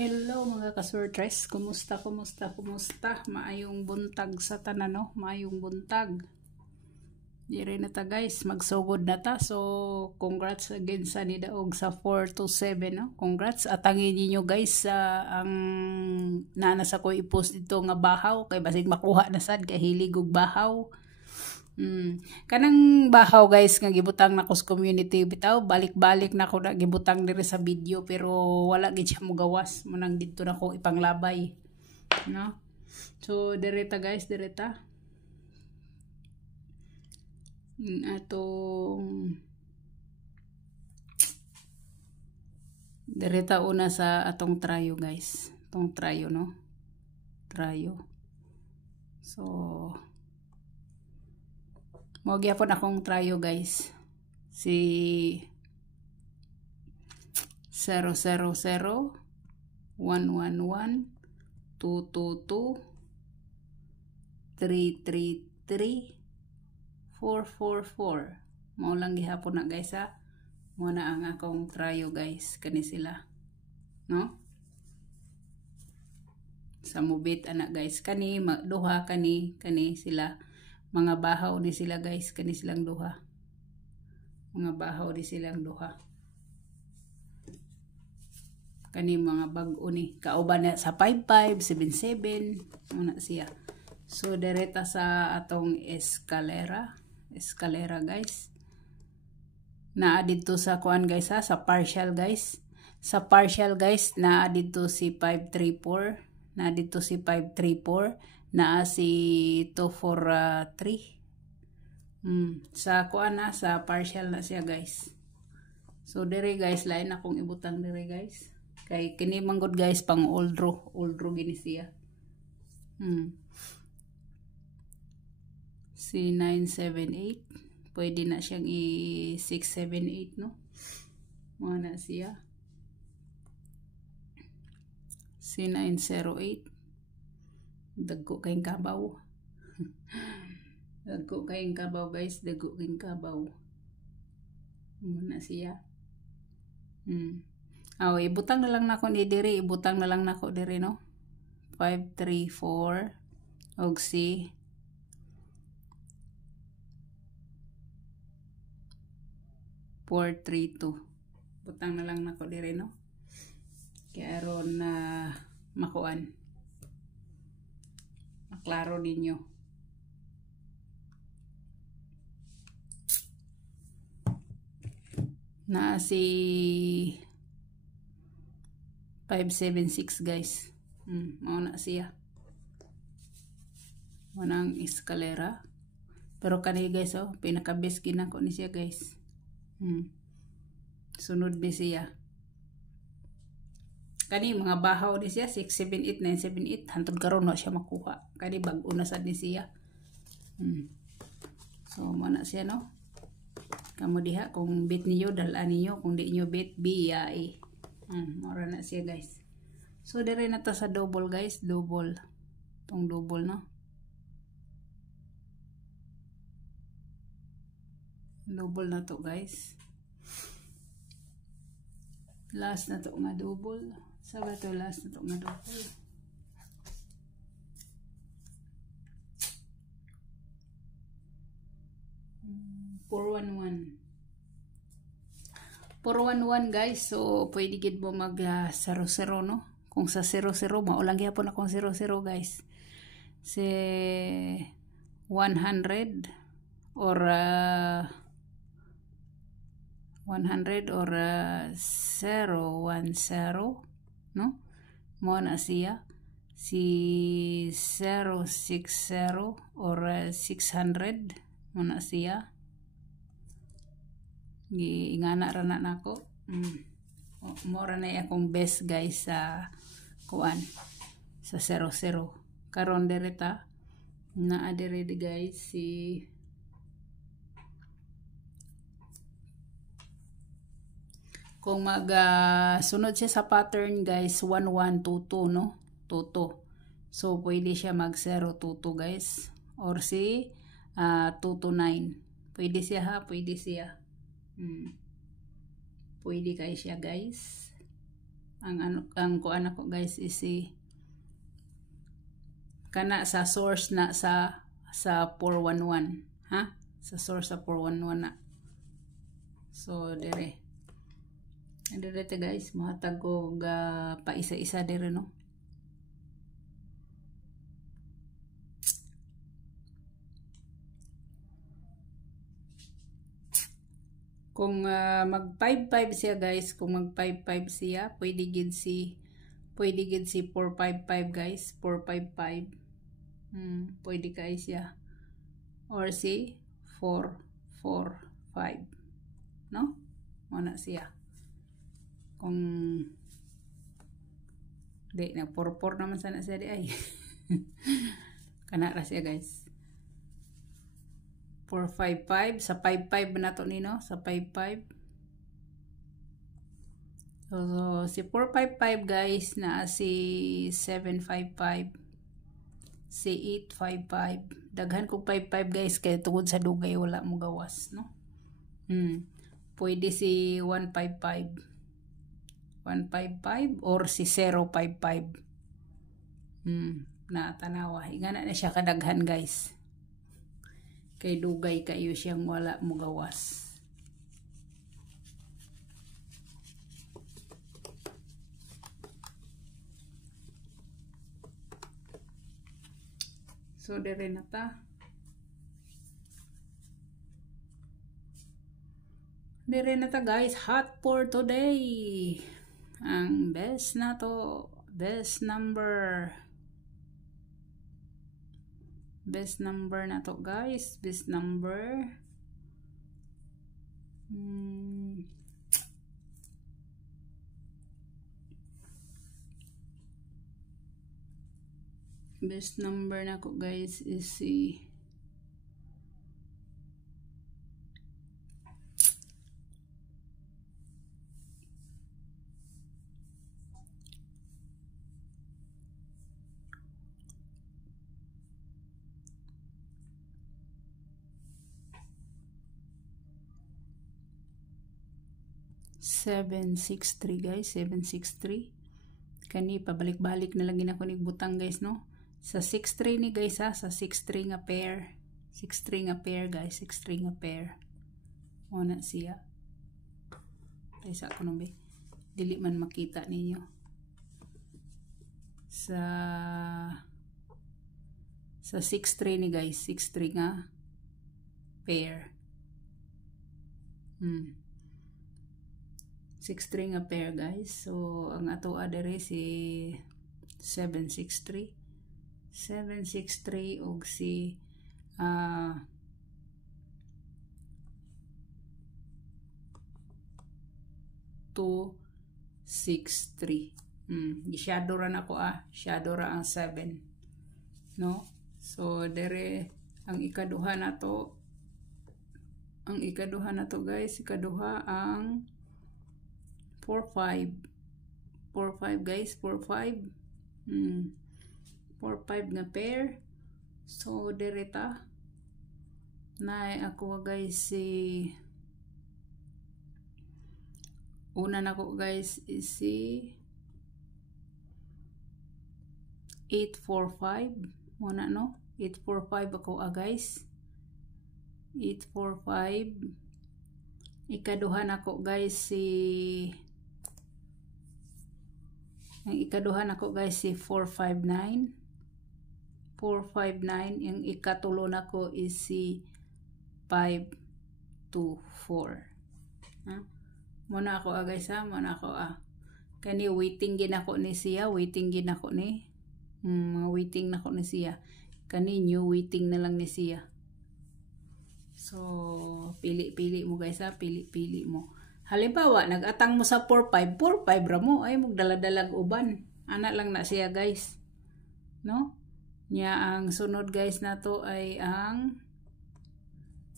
Hello mga kasurtres, kumusta? Maayong buntag sa tanan, no? Maayong buntag. Dire na ta guys, magsugod na ta. So, congrats again sa nidaog sa 4 to 7, no? Congrats. Atangin niyo guys sa ang nanas ako i-post dito nga bahaw. Kay basig makuha na sad, kay hilig og bahaw. Kanang bahaw guys nga gibutang na ko sa community bitaw, balik-balik na ko na gibutang diri sa video pero wala gid siya mogawas mo nang dito na ko ipanglabay, no? So direta guys, direta atong direta una sa atong trayo guys, atong trayo, no? Trayo. So mo gyapon akong trayo guys, si 000 111 222 333 444. Mo lang gihapon na guys, ha. Mo na ang akong trayo guys, kani sila, no? Sa mubit anak guys, kani duha, kani sila mga bahaw ni sila guys, kani silang duha. Mga bahaw ni silang duha. Kani mga bag-o ni kauban na sa 55, 77, una siya. So direta sa atong eskalera guys. Naa dito sa kuan guys, ha, sa partial guys. Sa partial guys, naa dito si 534, naa dito si 534. Naa si 243. Sa kuan na, sa partial na siya guys. So dire guys, lain akong ibutang dire guys. Kay kini manggod guys pang old draw gini siya. Si 978, pwede na siyang i 678, no? Mga na siya. Si 908, dagko kayong kabaw. Dagko kayong kabaw guys, dagko kayong kabaw. Muna siya. Ibutang na lang nako ni diri, ibutang na lang nako diri, no? 534 og si 432. Butang na lang nako diri, no? Kaya aron na makuan. Maklaro ninyo. Na si 576 guys. Mao na siya. Manang eskalera. Pero kani guys, oh, pinaka-best ginako ni siya guys. Sunod ni siya. Kani mga bahaw ni siya 678 978 hantod karon na siya makuha. Kani bag-o na sad ni siya. So mo na siya, no? Kamo diha kung bit niyo dalan niyo, kung di niyo bit biyae. Mora na siya guys. So dire na ta sa double guys, double. Tong double, no? Double na to guys. Last na to nga double. Sabi to last na to nga double. For 411 guys. So pwede gid mo mag 00, no? Kung sa 00 maulang gyapon akong 00 guys. Si 100 or 010, no? Mo na siya. Si 060 or 600, mo na siya. Giingana ra na nako. Mora na akong best guys sa kuan sa 00. Karon direta na dire guys si kung mag sunod siya sa pattern guys 1122, no? 22. So pwede siya mag 022 guys or si 229. Pwede siya, ha, pwede siya. Pwede kayo siya guys. ang kuan ako guys is si kana sa source na sa 411 ha, sa source sa 411 na. So dire ta guys, mahatag ko pa isa-isa dire no. Kung mag 5-5 siya guys, kung mag 5-5 siya, pwede gid si 455 guys, 455. Pwede kay siya. Or si 445. No? Muna siya. Kung di na 44 naman sana siya di ay. Kana ra siya guys. 455 sa 55 na to nino, sa 55. So si 455 guys na si 755, si 855. Daghan ko 55 guys kay tungod sa dugay wala mo gawas no. Pwede si 155 or si 055. Na tanawa ingana na siya kadaghan guys. Kay dugay kayo siyang wala mo gawas. So dire na ta. Dire na ta guys, hot for today. Ang best na to, best number na to guys, best number. Best number na ko guys is si 763 guys, 763. Kani pabalik-balik na lang ako ni butang guys no. Sa 6-3 ni guys ha, sa 6-3 nga pair. 6-3 nga pair guys, 6-3 nga pair. Muna siya. Tayo sa ako nung dili man makita ninyo. Sa 6-3 ni guys, 6-3 nga pair. 6-3 nga pair guys. So ang ato adere si 763. 763 og si 263. Shadow ra na ko shadow ra ang 7 no. So dere ang ikaduha na to, guys, ikaduha ang 45 guys, 45 nga pair. So direta na ako guys si una na ko guys is si 845 muna no, 845 ako guys, 845. Ikaduha na ko guys si ang ikaduha na ko guys si 459. 459. Yung ikatulo na ko is si 524. Muna ako guys muna ako kani waiting gin ako ni siya, waiting gin ako ni waiting na ko ni siya. Kani new waiting na lang ni siya. So pili-pili mo guys pili-pili mo. Halimbawa nag-atang mo sa 45 ra mo ay magdala-dalag uban. Ana lang na siya guys. No? Nya ang sunod guys na to ay ang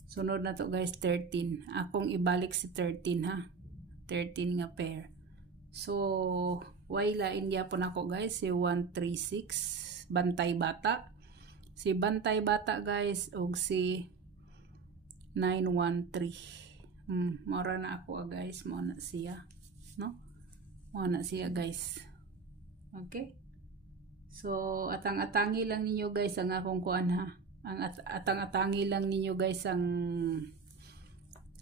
sunod na to guys 13. Akong ibalik si 13 ha. 13 nga pair. So why lain gyapon ako guys si 136 bantay bata. Si bantay bata guys og si 913. Mora na ako guys, mo na siya no. Mao na siya guys. Okay? So atang-atangi lang ninyo guys ang akong kuan ha. Ang atang-atangi lang ninyo guys ang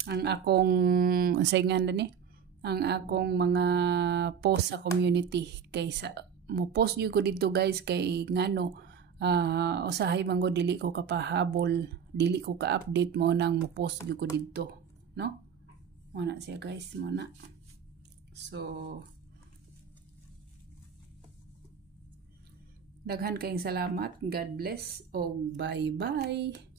akong saingan ni, ang akong mga post sa community kaysa mo post gyud ko dito guys kay ngano usahay man go dili ko kapahabol, dili ko ka-update mo nang mo post gyud ko dito, no? Mo na siya guys, mo na. So daghan kayong salamat. God bless o bye bye.